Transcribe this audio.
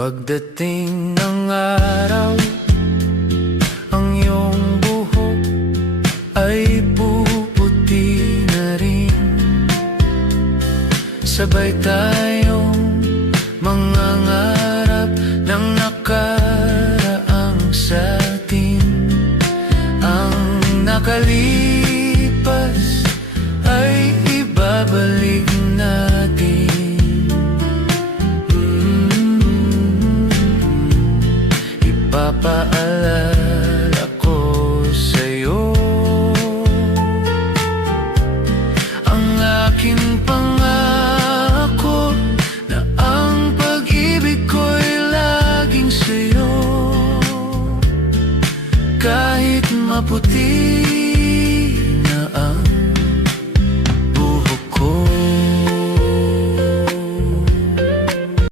Pagdating ng araw, ang iyong buhok ay puputi na rin. Sabay tayong mangangarap ng nakaraang sa'tin. Ang nakalipas ay ibabalik natin. Ipapaalala